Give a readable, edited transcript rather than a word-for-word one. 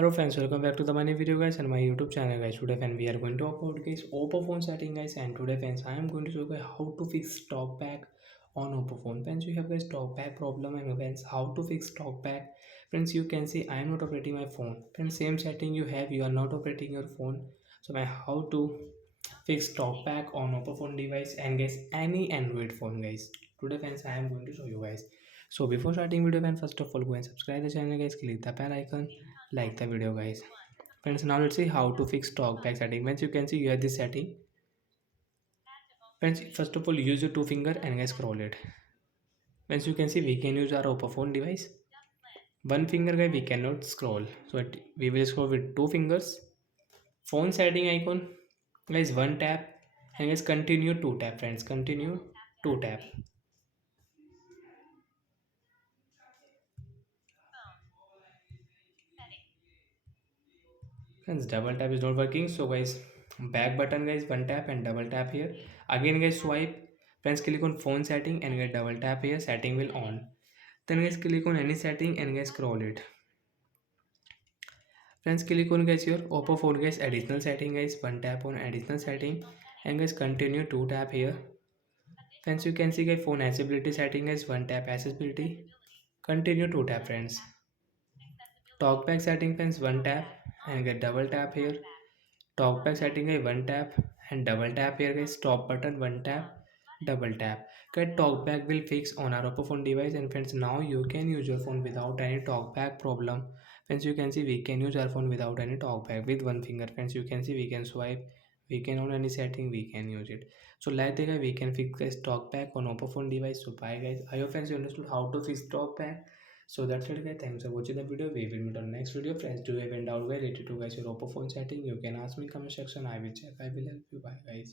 Hello friends, welcome back to the money video guys and my YouTube channel guys. Today friends we are going to talk about guys Oppo phone setting guys, and today friends I am going to show you guys how to fix talkback on Oppo phone. Friends, you have guys talkback problem, and friends how to fix talkback. Friends, you can see I am not operating my phone. Friends, same setting you have, you are not operating your phone. So my how to fix talkback on Oppo phone device and guys any Android phone guys. Today friends I am going to show you guys. So before starting video friends, first of all go and subscribe the channel guys, click the bell icon, like the video guys. Friends, now let's see how to fix talkback setting. Friends, you can see you have this setting. Friends, first of all use your two finger and guys scroll it. Friends, you can see we can use our Oppo phone device. One finger guys we cannot scroll, so we will scroll with two fingers. Phone setting icon guys, one tap, and guys continue two tap. Friends, continue two tap. Friends, double tap is not working, so guys back button guys, one tap and double tap here. Again guys swipe. Friends, click on phone setting and get double tap here, setting will on. Then guys click on any setting and guys scroll it. Friends, click on guys your Oppo phone guys additional setting guys, one tap on additional setting and guys continue two tap here. Friends, you can see guys phone accessibility setting guys, one tap accessibility, continue two tap. Friends, talkback setting friends, one tap and get double tap here. Talkback setting guys, one tap and double tap here guys. Stop button, one tap, double tap. Get talkback will fix on our Oppo phone device, and friends now you can use your phone without any talkback problem. Friends, you can see we can use our phone without any talkback with one finger. Friends, you can see we can swipe, we can on any setting, we can use it. So like that we can fix guys talkback on Oppo phone device. So bye guys, I hope friends you understood how to fix talkback. So that's it guys, thanks for watching the video. We will meet on next video. Friends, do you have any doubt related to guys your Oppo phone setting, you can ask me in comment section. I will check, I will help you. Bye guys.